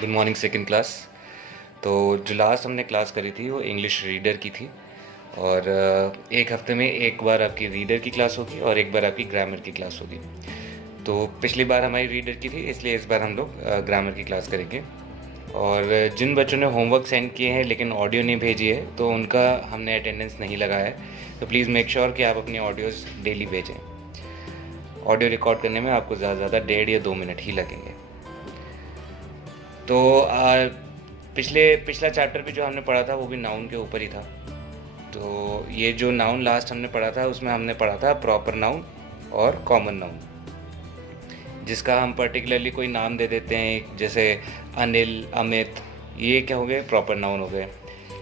Good morning second class. तो जो last हमने क्लास करी थी वो इंग्लिश रीडर की थी और एक हफ्ते में एक बार आपकी रीडर की क्लास होगी और एक बार आपकी ग्रामर की क्लास होगी। तो पिछली बार हमारी रीडर की थी, इसलिए इस बार हम लोग ग्रामर की क्लास करेंगे। और जिन बच्चों ने होमवर्क सेंड किए हैं लेकिन ऑडियो नहीं भेजी है तो उनका हमने अटेंडेंस नहीं लगाया है, तो प्लीज़ मेक श्योर कि आप अपनी ऑडियोज़ डेली भेजें। ऑडियो रिकॉर्ड करने में आपको ज़्यादा से ज़्यादा 1.5 या 2 मिनट ही लगेंगे। तो पिछला चैप्टर भी जो हमने पढ़ा था वो भी नाउन के ऊपर ही था। तो ये जो नाउन लास्ट हमने पढ़ा था उसमें हमने पढ़ा था प्रॉपर नाउन और कॉमन नाउन, जिसका हम पर्टिकुलरली कोई नाम दे देते हैं, जैसे अनिल, अमित, ये क्या हो गए, प्रॉपर नाउन हो गए।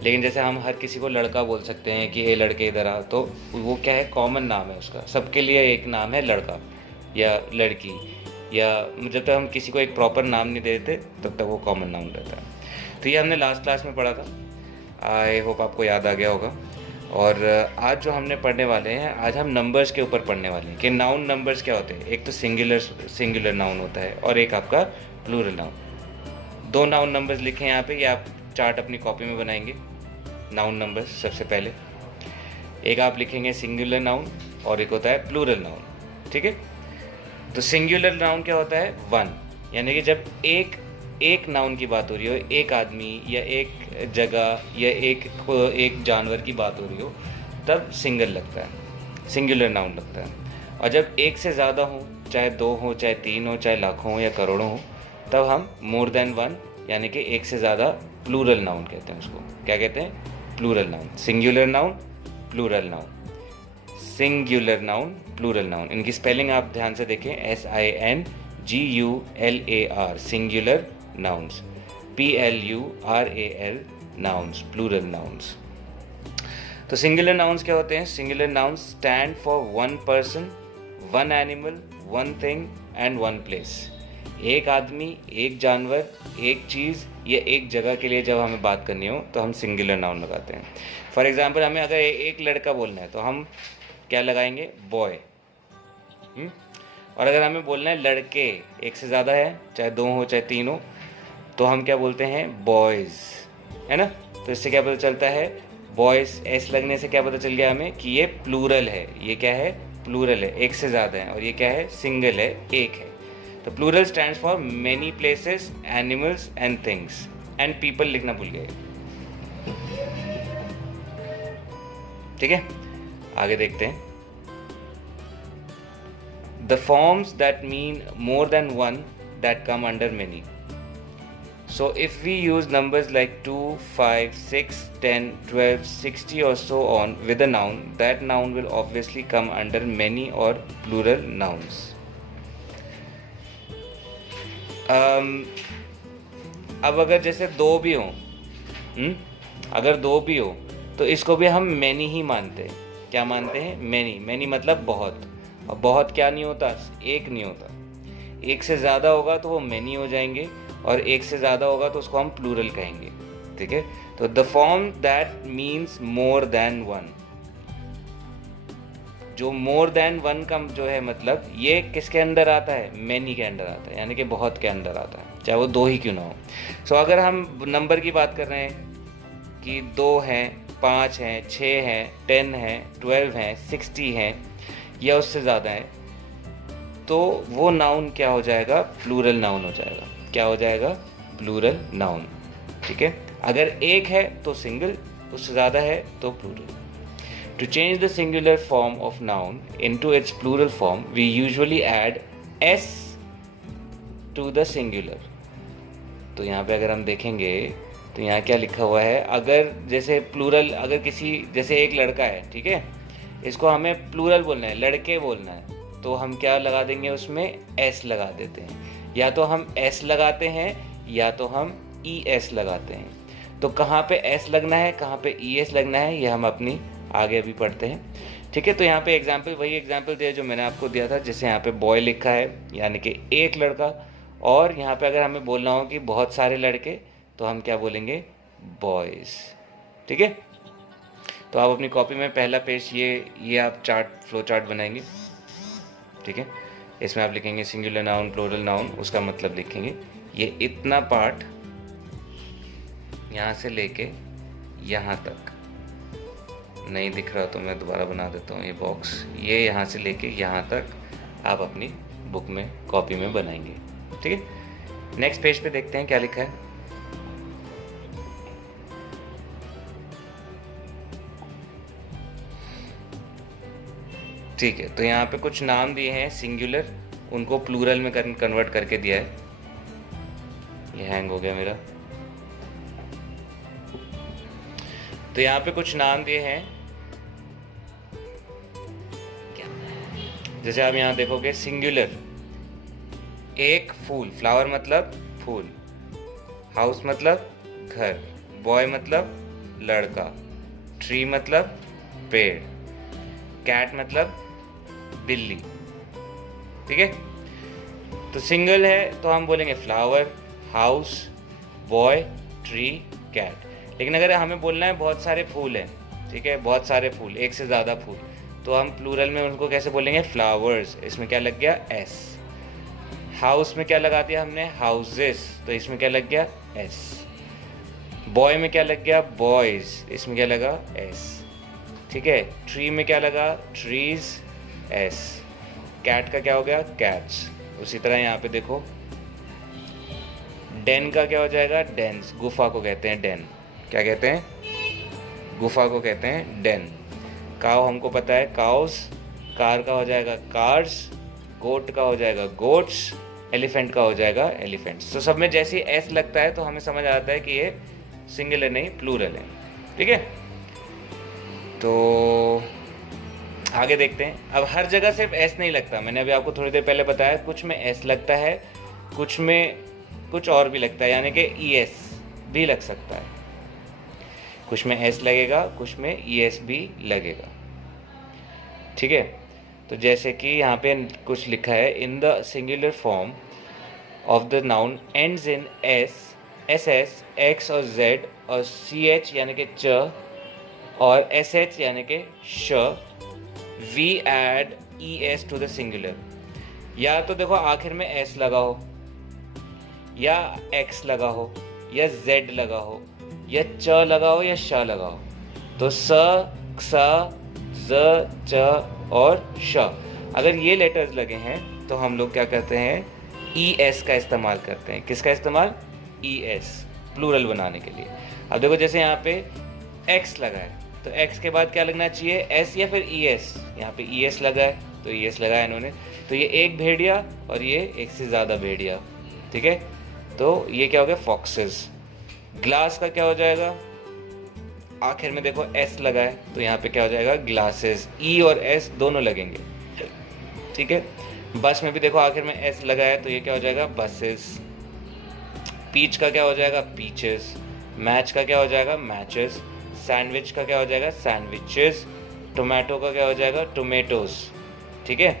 लेकिन जैसे हम हर किसी को लड़का बोल सकते हैं कि ये लड़के इधर आ, तो वो क्या है, कॉमन नाम है उसका, सबके लिए एक नाम है लड़का या लड़की, या जब तक हम किसी को एक प्रॉपर नाम नहीं देते तब तक वो कॉमन नाउन रहता है। तो ये हमने लास्ट क्लास में पढ़ा था, आई होप आपको याद आ गया होगा। और आज जो हमने पढ़ने वाले हैं, आज हम नंबर्स के ऊपर पढ़ने वाले हैं कि नाउन नंबर्स क्या होते हैं। एक तो सिंगुलर नाउन होता है और एक आपका प्लूरल नाउन। दो नाउन नंबर्स लिखे हैं यहाँ पे, ये आप चार्ट अपनी कॉपी में बनाएंगे। नाउन नंबर्स सबसे पहले एक आप लिखेंगे सिंगुलर नाउन और एक होता है प्लूरल नाउन, ठीक है। तो सिंगुलर नाउन क्या होता है, वन, यानी कि जब एक नाउन की बात हो रही हो, एक आदमी या एक जगह या एक जानवर की बात हो रही हो, तब सिंगल लगता है, सिंगुलर नाउन लगता है। और जब एक से ज़्यादा हो, चाहे दो हो, चाहे तीन हो, चाहे लाखों हो या करोड़ों हो, तब हम मोर देन वन यानी कि एक से ज़्यादा प्लूरल नाउन कहते हैं। उसको क्या कहते हैं, plural noun. Singular noun, plural noun, singular noun, plural noun. इनकी स्पेलिंग आप ध्यान से देखें, SINGULAR, singular nouns, PLURAL nouns, plural nouns. तो सिंगुलर नाउन्स क्या होते हैं, singular nouns stand for one person, one animal, one thing and one place. एक आदमी, एक जानवर, एक चीज़ या एक जगह के लिए जब हमें बात करनी हो तो हम सिंगुलर नाउन लगाते हैं। फॉर एग्जाम्पल, हमें अगर एक लड़का बोलना है तो हम क्या लगाएंगे, बॉय। और अगर हमें बोलना है लड़के, एक से ज़्यादा है, चाहे दो हो चाहे तीन हो, तो हम क्या बोलते हैं, बॉयज़, है ना। तो इससे क्या पता चलता है, बॉयज़ एस लगने से क्या पता चल गया हमें कि ये प्लूरल है, ये क्या है, प्लूरल है, एक से ज़्यादा है। और ये क्या है, सिंगल है, एक है। तो plural stands for many places, animals and things and people लिखना भूल गए, ठीक है। आगे देखते हैं। The forms that mean more than one that come under many. So if we use numbers like 2, 5, 6, 10, 12, 60 or so on with a noun, that noun will obviously come under many or plural nouns. अब अगर जैसे दो भी हो, अगर दो भी हो तो इसको भी हम मैनी ही मानते हैं। क्या मानते हैं, मैनी। मैनी मतलब बहुत। और बहुत क्या नहीं होता, एक नहीं होता। एक से ज़्यादा होगा तो वो मैनी हो जाएंगे और एक से ज़्यादा होगा तो उसको हम प्लूरल कहेंगे, ठीक है। तो the form that means more than one, जो मोर देन वन का जो है मतलब ये किसके अंदर आता है, मैनी के अंदर आता है, यानी कि बहुत के अंदर आता है, चाहे वो दो ही क्यों ना हो। सो अगर हम नंबर की बात कर रहे हैं कि 2 हैं, 5 हैं, 6 हैं, 10 हैं, 12 हैं, 60 हैं या उससे ज़्यादा है, तो वो नाउन क्या हो जाएगा, प्लूरल नाउन हो जाएगा। क्या हो जाएगा, प्लूरल नाउन, ठीक है। अगर एक है तो सिंगल, उससे ज़्यादा है तो plural. To change the singular form of noun into its plural form, we usually add s to the singular. तो यहाँ पे अगर हम देखेंगे तो यहाँ क्या लिखा हुआ है, अगर जैसे प्लूरल, अगर किसी, जैसे एक लड़का है, ठीक है, इसको हमें प्लूरल बोलना है, लड़के बोलना है, तो हम क्या लगा देंगे, उसमें s लगा देते हैं। या तो हम s लगाते हैं या तो हम es लगाते हैं। तो कहाँ पे s लगना है, कहाँ पे es लगना है, ये हम अपनी आगे अभी पढ़ते हैं, ठीक है। तो यहाँ पे एग्जाम्पल, वही एग्जाम्पल दिया जो मैंने आपको दिया था, जैसे यहाँ पे बॉय लिखा है यानी कि एक लड़का, और यहाँ पे अगर हमें बोलना हो कि बहुत सारे लड़के तो हम क्या बोलेंगे, बॉयज़, ठीक है। तो आप अपनी कॉपी में पहला पेज ये आप चार्ट, फ्लो चार्ट बनाएंगे, ठीक है। इसमें आप लिखेंगे सिंगुलर नाउन, प्लूरल नाउन, उसका मतलब लिखेंगे। ये इतना पार्ट यहाँ से लेके यहाँ तक, नहीं दिख रहा तो मैं दोबारा बना देता हूँ ये बॉक्स, ये यहाँ से लेके यहाँ तक आप अपनी बुक में, कॉपी में बनाएंगे। ठीक है, नेक्स्ट पेज पे देखते हैं क्या लिखा है। ठीक है, तो यहाँ पे कुछ नाम दिए हैं सिंगुलर, उनको प्लूरल में कन्वर्ट करके दिया है। ये हैंग हो गया मेरा। तो यहाँ पे कुछ नाम दिए हैं, जैसे आप यहाँ देखोगे सिंगुलर, एक फूल, फ्लावर मतलब फूल, हाउस मतलब घर, बॉय मतलब लड़का, ट्री मतलब पेड़, कैट मतलब बिल्ली। ठीक है, तो सिंगल है तो हम बोलेंगे flower, house, boy, tree, cat. लेकिन अगर हमें बोलना है बहुत सारे फूल हैं, ठीक है, बहुत सारे फूल, एक से ज़्यादा फूल, तो हम प्लूरल में उनको कैसे बोलेंगे? फ्लावर्स। इसमें क्या लग गया? एस। हाउस में क्या लगा दिया हमने? हाउसेस, तो इसमें क्या लग गया? एस। बॉय में क्या लग गया? बॉयज, इसमें क्या लगा? एस। ठीक है, ट्री में क्या लगा? Trees, S. कैट का क्या हो गया? कैट्स। उसी तरह यहाँ पे देखो, डेन का क्या हो जाएगा? डेंस। गुफा को कहते हैं डेन। क्या कहते हैं? गुफा को कहते हैं डेन। काव हमको पता है काउस। कार का हो जाएगा कार्स। गोट का हो जाएगा गोट्स। एलिफेंट का हो जाएगा एलिफेंट्स। तो सब में जैसे ही एस लगता है तो हमें समझ आता है कि ये सिंगुलर नहीं प्लूरल है। ठीक है, तो आगे देखते हैं। अब हर जगह सिर्फ एस नहीं लगता, मैंने अभी आपको थोड़ी देर पहले बताया, कुछ में एस लगता है, कुछ में कुछ और भी लगता है, यानी कि ई एस भी लग सकता है। कुछ में एस लगेगा, कुछ में ई एस भी लगेगा। ठीक है, तो जैसे कि यहाँ पे कुछ लिखा है, in the singular form of the noun ends in S, S S, x और जेड और सी एच यानी कि च और एस एच यानी कि श, we add E S to the singular. या तो देखो आखिर में एस लगा हो, या एक्स लगा हो, या जेड लगा हो, या च लगा हो, या श लगा हो। तो स, क्स, ज, च और श, अगर ये लेटर्स लगे हैं तो हम लोग क्या करते हैं? ई एस का इस्तेमाल करते हैं। किसका इस्तेमाल? ई एस, प्लूरल बनाने के लिए। अब देखो जैसे यहाँ पे एक्स लगा है तो एक्स के बाद क्या लगना चाहिए? एस या फिर ई एस। यहाँ पे ई एस लगा है तो ई एस लगाया इन्होंने, तो ये एक भेड़िया और ये एक से ज़्यादा भेड़िया। ठीक है, तो ये क्या हो गया? फॉक्सेस। ग्लास का क्या हो जाएगा? आखिर में देखो एस लगा है तो यहाँ पे क्या हो जाएगा? ग्लासेस। ई और एस दोनों लगेंगे। ठीक है, बस में भी देखो आखिर में एस लगा है तो ये क्या हो जाएगा? बसेस। पीच का क्या हो जाएगा? पीचेस। मैच का क्या हो जाएगा? मैचेस। सैंडविच का क्या हो जाएगा? सैंडविचेस। टोमेटो का क्या हो जाएगा? टोमेटोस। ठीक है,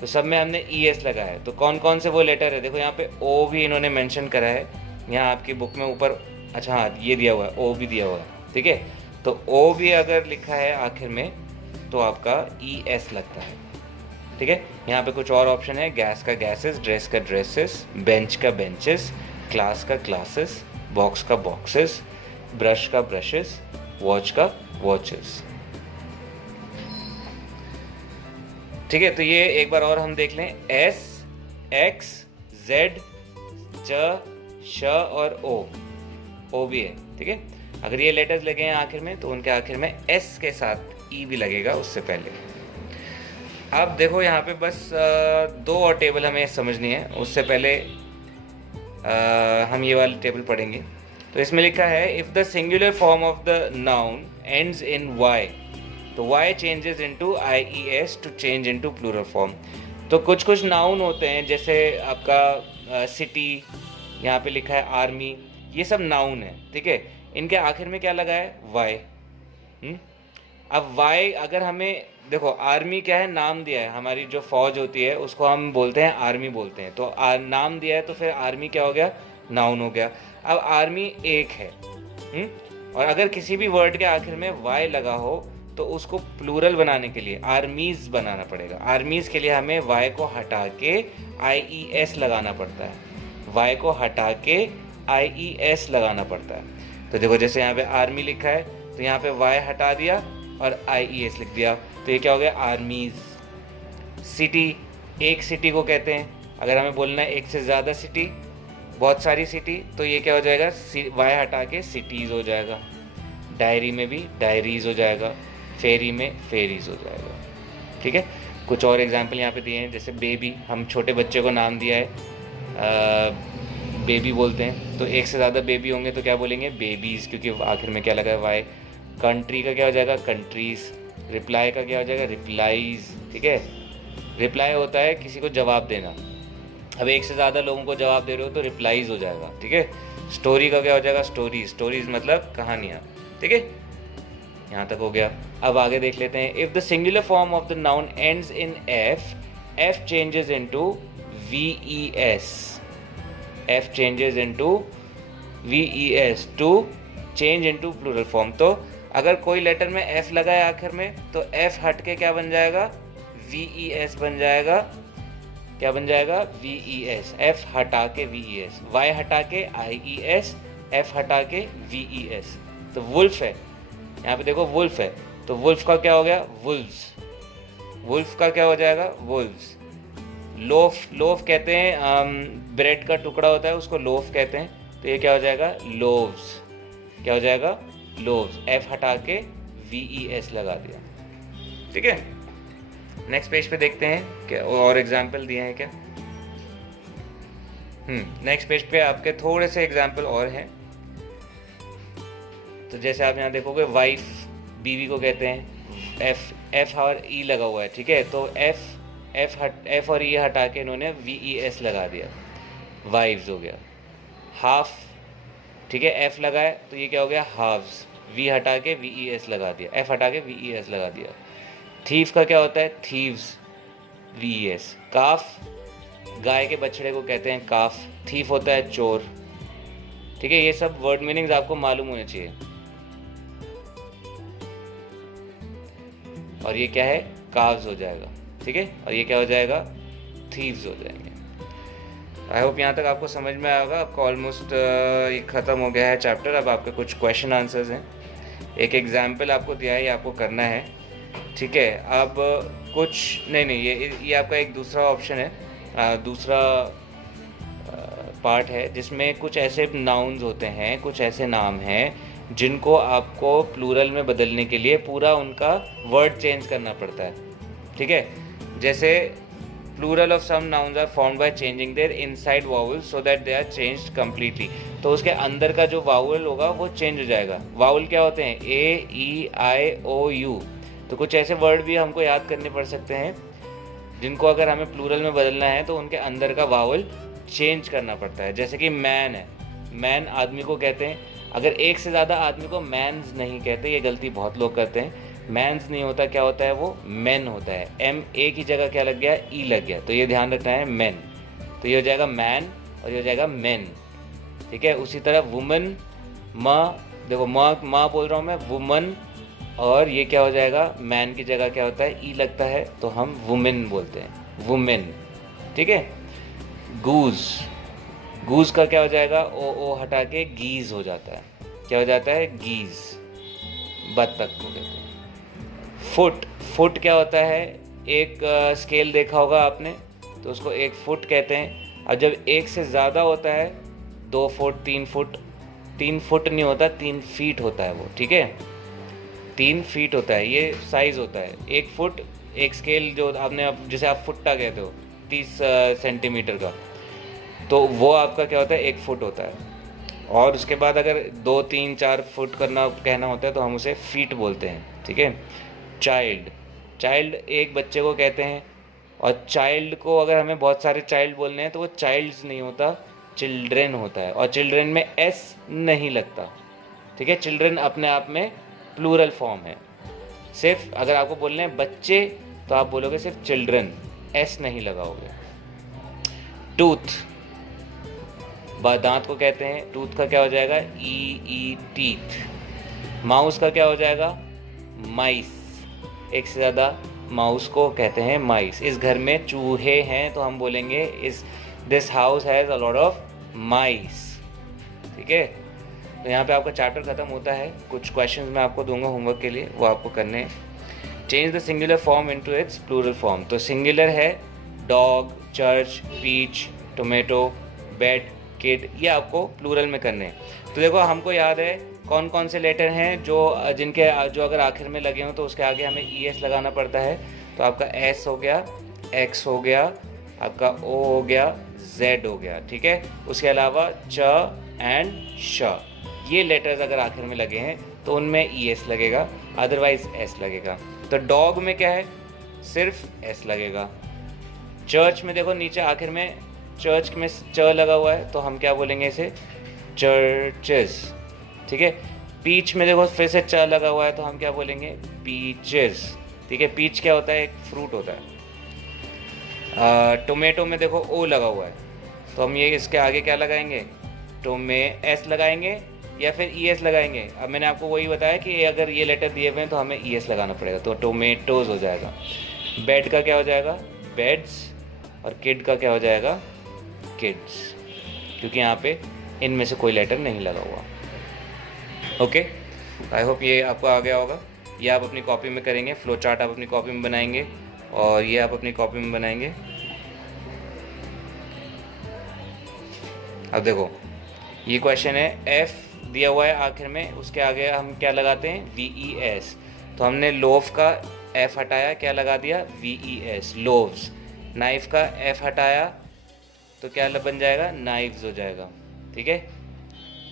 तो सब में हमने ई एस लगाया है। तो कौन कौन से वो लेटर है? देखो यहाँ पे ओ भी इन्होंने मेंशन करा है, यहाँ आपकी बुक में ऊपर, अच्छा हाँ ये दिया हुआ है, ओ भी दिया हुआ है। ठीक है, तो ओ भी अगर लिखा है आखिर में तो आपका ई एस लगता है। ठीक है, यहाँ पे कुछ और ऑप्शन है, गैस का गैसेस, ड्रेस का ड्रेसेस, बेंच का बेंचेस, क्लास का क्लासेस, बॉक्स का बॉक्सेस, ब्रश का ब्रशेस, वॉच का वॉचेस। ठीक है, तो ये एक बार और हम देख लें, एस, एक्स, जेड, च, श और ओ भी है। ठीक है, अगर ये लेटर्स लगे हैं आखिर में तो उनके आखिर में एस के साथ ई भी लगेगा उससे पहले। अब देखो यहाँ पे बस दो और टेबल हमें समझनी है, उससे पहले हम ये वाली टेबल पढ़ेंगे। तो इसमें लिखा है, if the singular form of the noun ends in Y, तो Y changes into I E S to change into plural form. तो कुछ कुछ नाउन होते हैं, जैसे आपका सिटी, यहाँ पे लिखा है आर्मी, ये सब नाउन है। ठीक है, इनके आखिर में क्या लगा है? वाई। अब वाई अगर हमें, देखो आर्मी क्या है? नाम दिया है, हमारी जो फौज होती है उसको हम बोलते हैं आर्मी बोलते हैं, तो नाम दिया है तो फिर आर्मी क्या हो गया? नाउन हो गया। अब आर्मी एक है, और अगर किसी भी वर्ड के आखिर में वाई लगा हो तो उसको प्लूरल बनाने के लिए आर्मीज बनाना पड़ेगा। आर्मीज के लिए हमें वाई को हटा के आई ई एस लगाना पड़ता है। वाई को हटा के आई ई एस लगाना पड़ता है। तो देखो जैसे यहाँ पे आर्मी लिखा है तो यहाँ पे वाई हटा दिया और IES लिख दिया, तो ये क्या हो गया, आर्मीज। सिटी, एक सिटी को कहते हैं, अगर हमें बोलना है एक से ज़्यादा सिटी, बहुत सारी सिटी, तो ये क्या हो जाएगा, वाई हटा के सिटीज़ हो जाएगा। डायरी में भी डायरीज हो जाएगा, फेरी में फेरीज हो जाएगा। ठीक है, कुछ और एग्जाम्पल यहाँ पे दिए हैं, जैसे बेबी, हम छोटे बच्चे को नाम दिया है बेबी बोलते हैं, तो एक से ज़्यादा बेबी होंगे तो क्या बोलेंगे, बेबीज़, क्योंकि आखिर में क्या लगा है, वाई। कंट्री का क्या हो जाएगा, कंट्रीज़। रिप्लाई का क्या हो जाएगा, रिप्लाईज। ठीक है, रिप्लाई होता है किसी को जवाब देना, अब एक से ज़्यादा लोगों को जवाब दे रहे हो तो रिप्लाईज हो जाएगा। ठीक है, स्टोरी का क्या हो जाएगा, स्टोरीज। स्टोरीज मतलब कहानियाँ। ठीक है, यहाँ तक हो गया। अब आगे देख लेते हैं। If the singular form of the noun ends in F changes into VES। F changes into VES to change into plural form। तो अगर कोई लेटर में F लगा है आखिर में तो F हट के क्या बन जाएगा, VES बन जाएगा। क्या बन जाएगा, VES। F हटा के VES, Y हटा के IES, F हटा के VES। तो वुल्फ है, यहाँ पे देखो वुल्फ है, तो वुल्फ का क्या हो गया, वुल्व्स। वुल्फ का क्या हो जाएगा, वुल्व्स। लोफ, लोफ कहते हैं ब्रेड का टुकड़ा होता है उसको लोफ कहते हैं, तो ये क्या हो जाएगा, लोव्स। क्या हो जाएगा, लोव्स। F हटा के VES लगा दिया। ठीक है, नेक्स्ट पेज पे देखते हैं क्या और एग्जाम्पल दिए हैं क्या। नेक्स्ट पेज पे आपके थोड़े से एग्जाम्पल और हैं। तो जैसे आप यहाँ देखोगे, वाइफ, बीवी को कहते हैं, F और E लगा हुआ है। ठीक है, तो F और E हटा के इन्होंने VES लगा दिया, वाइव्स हो गया। हाफ, ठीक है, F लगा है तो ये क्या हो गया, हाफ्स। V हटा के VES लगा दिया, F हटा के VES लगा दिया। थीफ का क्या होता है, थीव्स, VES। काफ, गाय के बछड़े को कहते हैं काफ, थीफ होता है चोर। ठीक है, ये सब वर्ड मीनिंग्स आपको मालूम होने चाहिए। और ये क्या है, काव्स हो जाएगा। ठीक है, और ये क्या हो जाएगा, थीव्स हो जाएंगे। आई होप यहाँ तक आपको समझ में आएगा। आपको ऑलमोस्ट ख़त्म हो गया है चैप्टर। अब आपके कुछ क्वेश्चन आंसर्स हैं, एक एग्जाम्पल आपको दिया है, ये आपको करना है। ठीक है, अब कुछ नहीं, ये आपका एक दूसरा ऑप्शन है, दूसरा पार्ट है जिसमें कुछ ऐसे नाउन्स होते हैं, कुछ ऐसे नाम हैं जिनको आपको प्लूरल में बदलने के लिए पूरा उनका वर्ड चेंज करना पड़ता है। ठीक है, जैसे plural of some nouns are formed by changing their inside vowels so that they are changed completely. तो उसके अंदर का जो वाउल होगा वो चेंज हो जाएगा। वाउल क्या होते हैं, A, E, I, O, U। तो कुछ ऐसे वर्ड भी हमको याद करने पड़ सकते हैं जिनको अगर हमें प्लूरल में बदलना है तो उनके अंदर का वाउल चेंज करना पड़ता है। जैसे कि मैन है, मैन आदमी को कहते हैं। अगर एक से ज़्यादा आदमी को मैन्स नहीं कहते, ये गलती बहुत लोग करते हैं। मैन्स नहीं होता, क्या होता है वो, मैन होता है। MA की जगह क्या लग गया, E लग गया, तो ये ध्यान रखना है, मैन। तो ये हो जाएगा मैन और ये हो जाएगा मैन। ठीक है, उसी तरह वुमन, माँ, देखो माँ बोल रहा हूँ मैं, वुमन, और ये क्या हो जाएगा, मैन की जगह क्या होता है, E लगता है, तो हम वुमेन बोलते हैं, वुमेन। ठीक है, गूज, गूज का क्या हो जाएगा, O हटा के गीज हो जाता है। क्या हो जाता है, गीज, बत्तख को कहते हैं। फुट, फुट क्या होता है, एक स्केल देखा होगा आपने, तो उसको एक फुट कहते हैं। और जब एक से ज़्यादा होता है, 2 फुट, 3 फुट, 3 फुट नहीं होता, 3 फीट होता है वो। ठीक है, 3 फीट होता है, ये साइज़ होता है। 1 फुट, एक स्केल जो आपने, जैसे आप फुट्टा कहते हो 30 सेंटीमीटर का, तो वो आपका क्या होता है, 1 फुट होता है। और उसके बाद अगर 2, 3, 4 फुट कहना होता है तो हम उसे फीट बोलते हैं। ठीक है, चाइल्ड, चाइल्ड एक बच्चे को कहते हैं। और चाइल्ड को अगर हमें बहुत सारे चाइल्ड बोलने हैं तो वो चाइल्ड्स नहीं होता, चिल्ड्रेन होता है। और चिल्ड्रेन में S नहीं लगता। ठीक है, चिल्ड्रेन अपने आप में प्लूरल फॉर्म है। सिर्फ अगर आपको बोलने हैं बच्चे तो आप बोलोगे सिर्फ चिल्ड्रन, S नहीं लगाओगे। टूथ, दांत को कहते हैं, टूथ का क्या हो जाएगा, E, टीथ। माउस का क्या हो जाएगा, माइस, एक से ज़्यादा माउस को कहते हैं माइस। इस घर में चूहे हैं तो हम बोलेंगे this house has a lot of mice. ठीक है, तो यहाँ पे आपका चैप्टर ख़त्म होता है। कुछ क्वेश्चंस मैं आपको दूंगा होमवर्क के लिए, वो आपको करने हैं। Change the singular form into its plural form. तो सिंगुलर है dog, church, peach, tomato, bed, kid, ये आपको प्लूरल में करने हैं। तो देखो हमको याद है कौन कौन से लेटर हैं जो अगर आखिर में लगे हों तो उसके आगे हमें ES लगाना पड़ता है। तो आपका S हो गया, X हो गया, आपका O हो गया, Z हो गया, ठीक है। उसके अलावा च एंड श, ये लेटर्स अगर आखिर में लगे हैं तो उनमें ES लगेगा, अदरवाइज S लगेगा। तो डॉग में क्या है, सिर्फ S लगेगा। चर्च में देखो नीचे आखिर में चर्च में च लगा हुआ है, तो हम क्या बोलेंगे इसे, चर्चेस, ठीक है। पीच में देखो फिर से च लगा हुआ है, तो हम क्या बोलेंगे, पीचेस, ठीक है। पीच क्या होता है, एक फ्रूट होता है। टोमेटो में देखो O लगा हुआ है, तो हम ये इसके आगे क्या लगाएंगे, S लगाएंगे या फिर ES लगाएंगे। अब मैंने आपको वही बताया कि अगर ये लेटर दिए हुए हैं तो हमें ES लगाना पड़ेगा, तो टोमेटोज हो जाएगा। बेड का क्या हो जाएगा, बेड्स, और किड का क्या हो जाएगा, किड्स, क्योंकि यहाँ पे इनमें से कोई लेटर नहीं लगा हुआ। ओके, आई होप ये आपको आ गया होगा। ये आप अपनी कॉपी में करेंगे, फ्लो चार्ट आप अपनी कॉपी में बनाएंगे, और ये आप अपनी कॉपी में बनाएंगे। अब देखो ये क्वेश्चन है, F दिया हुआ है आखिर में, उसके आगे हम क्या लगाते हैं, VES। तो हमने लोफ का F हटाया, क्या लगा दिया, VES, लोव्स। नाइफ का F हटाया तो क्या बन जाएगा, नाइव्स हो जाएगा, ठीक है।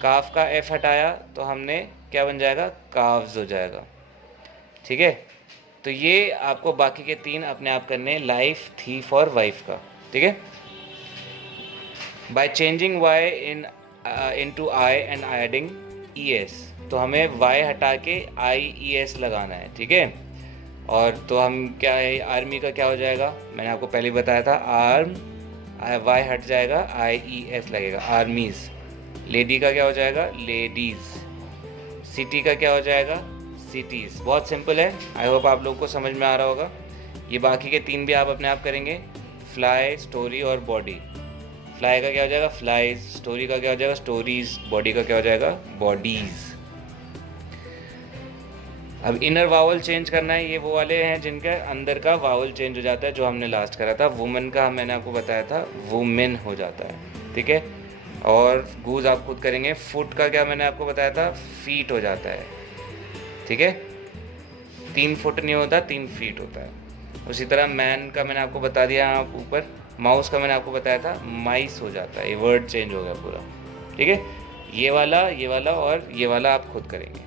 काफ का F हटाया तो हमने क्या बन जाएगा, काव्स हो जाएगा, ठीक है। तो ये आपको बाकी के 3 अपने आप करने, लाइफ, थीफ और वाइफ का, ठीक है। By changing Y into I and adding ES, तो हमें Y हटा के IES लगाना है, ठीक है। और तो हम क्या है, आर्मी का क्या हो जाएगा, मैंने आपको पहले बताया था, आर्म, Y हट जाएगा, IES लगेगा, आर्मीज। लेडी का क्या हो जाएगा, लेडीज। सिटी का क्या हो जाएगा, सिटीज़। बहुत सिंपल है, आई होप आप लोगों को समझ में आ रहा होगा। ये बाकी के 3 भी आप अपने आप करेंगे, फ्लाई, स्टोरी और बॉडी। फ्लाई का क्या हो जाएगा, फ्लाइज। स्टोरी का क्या हो जाएगा, स्टोरीज। बॉडी का क्या हो जाएगा, बॉडीज। अब इनर वावल चेंज करना है, ये वो वाले हैं जिनके अंदर का वावल चेंज हो जाता है, जो हमने लास्ट करा था। वुमन का मैंने आपको बताया था, वुमेन हो जाता है, ठीक है। और गूज आप खुद करेंगे। फुट का क्या मैंने आपको बताया था, फीट हो जाता है, ठीक है। 3 फुट नहीं होता, 3 फीट होता है। उसी तरह मैन का मैंने आपको बता दिया आप ऊपर। माउस का मैंने आपको बताया था, माइस हो जाता है। ये वर्ड चेंज हो गया पूरा, ठीक है। ये वाला और ये वाला आप खुद करेंगे।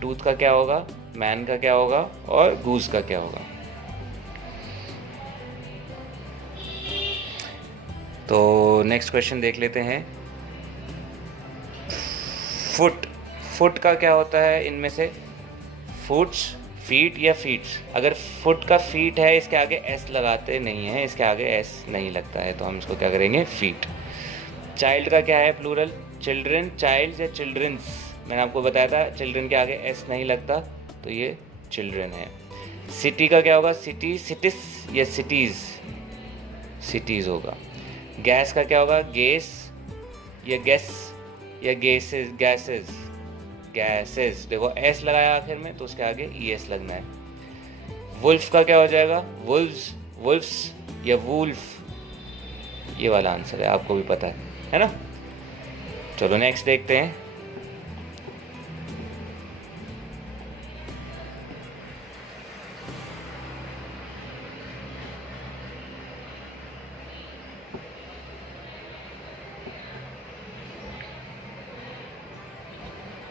टूथ का क्या होगा, मैन का क्या होगा, और गूज का क्या होगा। तो नेक्स्ट क्वेश्चन देख लेते हैं। फुट का क्या होता है इनमें से, फुट्स, फीट या फीट्स। अगर फुट का फीट है, इसके आगे S लगाते नहीं हैं, इसके आगे S नहीं लगता है, तो हम इसको क्या करेंगे, फीट। चाइल्ड का क्या है प्लूरल, चिल्ड्रन, चाइल्ड्स या चिल्ड्रंस। मैंने आपको बताया था चिल्ड्रन के आगे S नहीं लगता, तो ये चिल्ड्रन है। सिटी का क्या होगा, सिटी, सिटिस या सिटीज़, सिटीज़ होगा। गैस का क्या होगा, गैस या गैस या गैसेस, गैसेस, गैसेस। देखो S लगाया आखिर में, तो उसके आगे ES लगना है। वुल्फ का क्या हो जाएगा, वुल्व्स, वुल्फ्स या वुल्फ। ये वाला आंसर है, आपको भी पता है ना। चलो नेक्स्ट देखते हैं।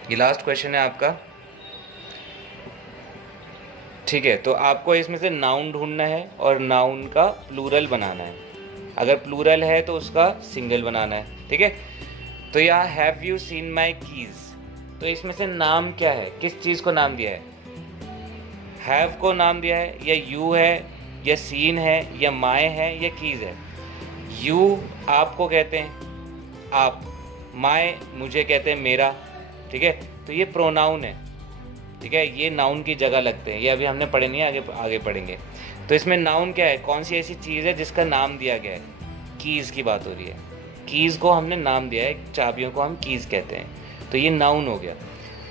ये लास्ट क्वेश्चन है आपका, ठीक है। तो आपको इसमें से नाउन ढूंढना है और नाउन का प्लूरल बनाना है। अगर प्लूरल है तो उसका सिंगल बनाना है, ठीक है। तो यहाँ have you seen my keys, तो इसमें से नाम क्या है, किस चीज़ को नाम दिया है, हैव को नाम दिया है, या यू है, या सीन है, या माय है, या कीज है। यू आपको कहते हैं, आप। माय मुझे कहते हैं, मेरा, ठीक है। तो ये प्रोनाउन है, ठीक है। ये नाउन की जगह लगते हैं, ये अभी हमने पढ़े नहीं है, आगे पढ़ेंगे। तो इसमें नाउन क्या है, कौन सी ऐसी चीज़ है जिसका नाम दिया गया है। कीज़ की बात हो रही है, कीज़ को हमने नाम दिया है, चाबियों को हम कीज़ कहते हैं। तो ये नाउन हो गया।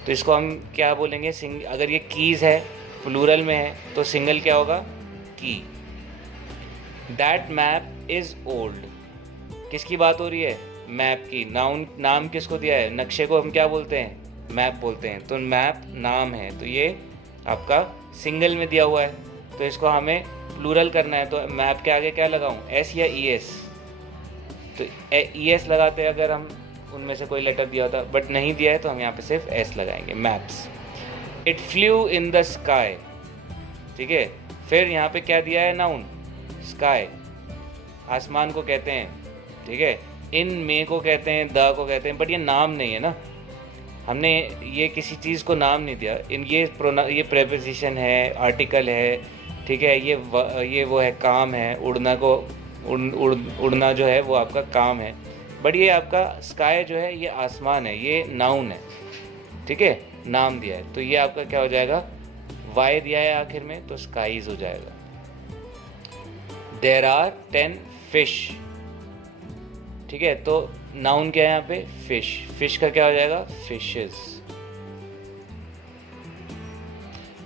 तो इसको हम क्या बोलेंगे, अगर ये कीज़ है प्लूरल में है तो सिंगल क्या होगा, की। दैट मैप इज़ ओल्ड, किसकी बात हो रही है, मैप की। नाउन, नाम किसको दिया है, नक्शे को हम क्या बोलते हैं, मैप बोलते हैं। तो मैप नाम है, तो ये आपका सिंगल में दिया हुआ है, तो इसको हमें प्लूरल करना है। तो मैप के आगे क्या लगाऊं, एस या ई एस। तो ई एस लगाते हैं अगर हम उनमें से कोई लेटर दिया होता, बट नहीं दिया है तो हम यहाँ पे सिर्फ एस लगाएंगे, maps. It flu in the sky, ठीक है। फिर यहाँ पे क्या दिया है, नाउन, स्काई, आसमान को कहते हैं, ठीक है। इन मे को कहते हैं, द को कहते हैं, बट ये नाम नहीं है ना, हमने ये किसी चीज़ को नाम नहीं दिया। इन ये प्रेपोजिशन है, आर्टिकल है, ठीक है। ये वो है, काम है, उड़ना को उड़ना जो है वो आपका काम है, बट ये आपका स्काई जो है ये आसमान है, ये नाउन है, ठीक है, नाम दिया है। तो ये आपका क्या हो जाएगा, वाई दिया है आखिर में, तो स्काईज हो जाएगा। देयर आर 10 फिश, ठीक है। तो नाउन क्या है यहाँ पे, फिश, फिश का क्या हो जाएगा, fishes.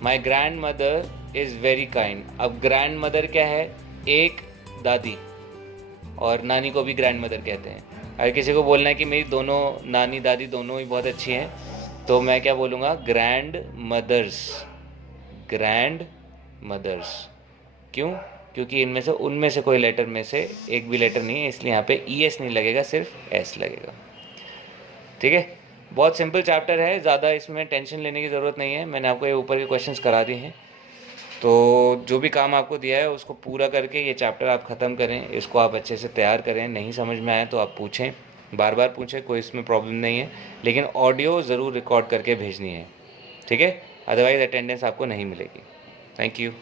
My grand mother is very kind. अब ग्रैंड मदर क्या है, एक दादी, और नानी को भी ग्रैंड मदर कहते हैं। अगर किसी को बोलना है कि मेरी दोनों नानी दादी दोनों ही बहुत अच्छी हैं, तो मैं क्या बोलूँगा, ग्रैंड मदर्स, ग्रैंड मदर्स। क्यों, क्योंकि उनमें से कोई लेटर में से एक भी लेटर नहीं है, इसलिए यहाँ पे ई एस नहीं लगेगा, सिर्फ एस लगेगा, ठीक है। बहुत सिंपल चैप्टर है, ज़्यादा इसमें टेंशन लेने की ज़रूरत नहीं है। मैंने आपको ये ऊपर के क्वेश्चंस करा दिए हैं, तो जो भी काम आपको दिया है उसको पूरा करके ये चैप्टर आप ख़त्म करें, इसको आप अच्छे से तैयार करें। नहीं समझ में आए तो आप पूछें, बार बार पूछें, कोई इसमें प्रॉब्लम नहीं है, लेकिन ऑडियो ज़रूर रिकॉर्ड करके भेजनी है, ठीक है, अदरवाइज़ अटेंडेंस आपको नहीं मिलेगी। Thank you.